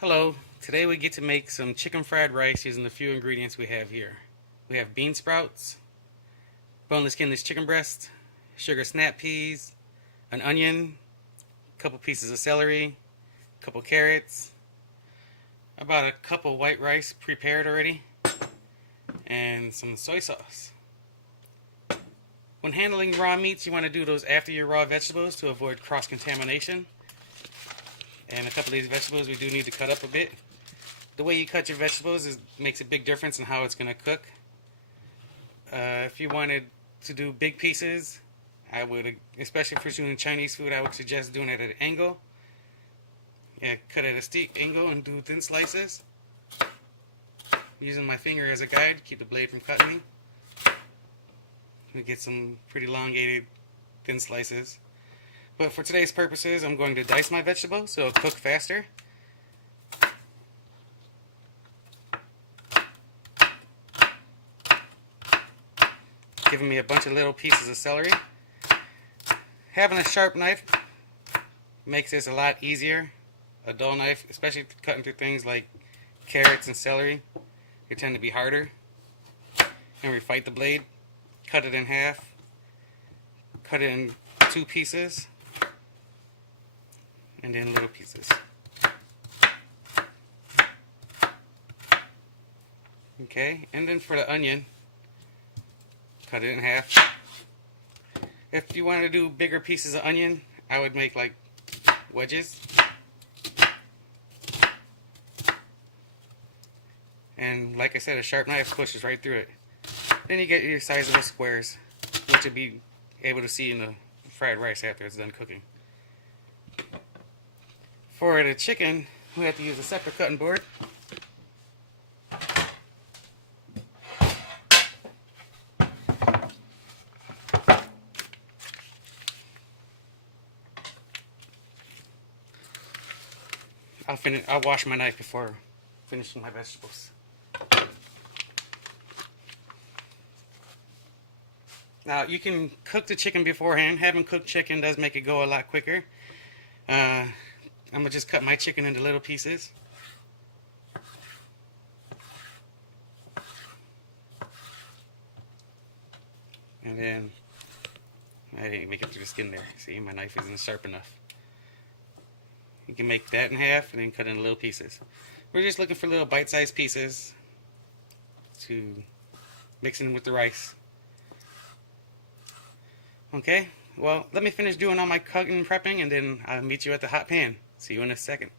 Hello, today we get to make some chicken fried rice using the few ingredients we have here. We have bean sprouts, boneless skinless chicken breast, sugar snap peas, an onion, a couple pieces of celery, a couple carrots, about a cup of white rice prepared already, and some soy sauce. When handling raw meats, you want to do those after your raw vegetables to avoid cross-contamination. And a couple of these vegetables we do need to cut up a bit. The way you cut your vegetables makes a big difference in how it's going to cook. If you wanted to do big pieces, I would, especially if you're doing Chinese food, I would suggest doing it at an angle. And cut at a steep angle and do thin slices. Using my finger as a guide, keep the blade from cutting me. We get some pretty elongated thin slices. But for today's purposes, I'm going to dice my vegetables so it'll cook faster. Giving me a bunch of little pieces of celery. Having a sharp knife makes this a lot easier. A dull knife, especially cutting through things like carrots and celery, they tend to be harder. And refight the blade, cut it in half, cut it in two pieces, and then little pieces. Okay, and then for the onion, cut it in half. If you want to do bigger pieces of onion, I would make like wedges. And like I said, a sharp knife pushes right through it. Then you get your sizable squares, which you'll be able to see in the fried rice after it's done cooking. For the chicken, we have to use a separate cutting board. I'll wash my knife before finishing my vegetables. Now you can cook the chicken beforehand. Having cooked chicken does make it go a lot quicker. I'm gonna just cut my chicken into little pieces. And then I didn't make it through the skin there. See, my knife isn't sharp enough. You can make that in half and then cut into little pieces. We're just looking for little bite-sized pieces to mix in with the rice. Okay, well, let me finish doing all my cutting and prepping, and then I'll meet you at the hot pan. See you in a second.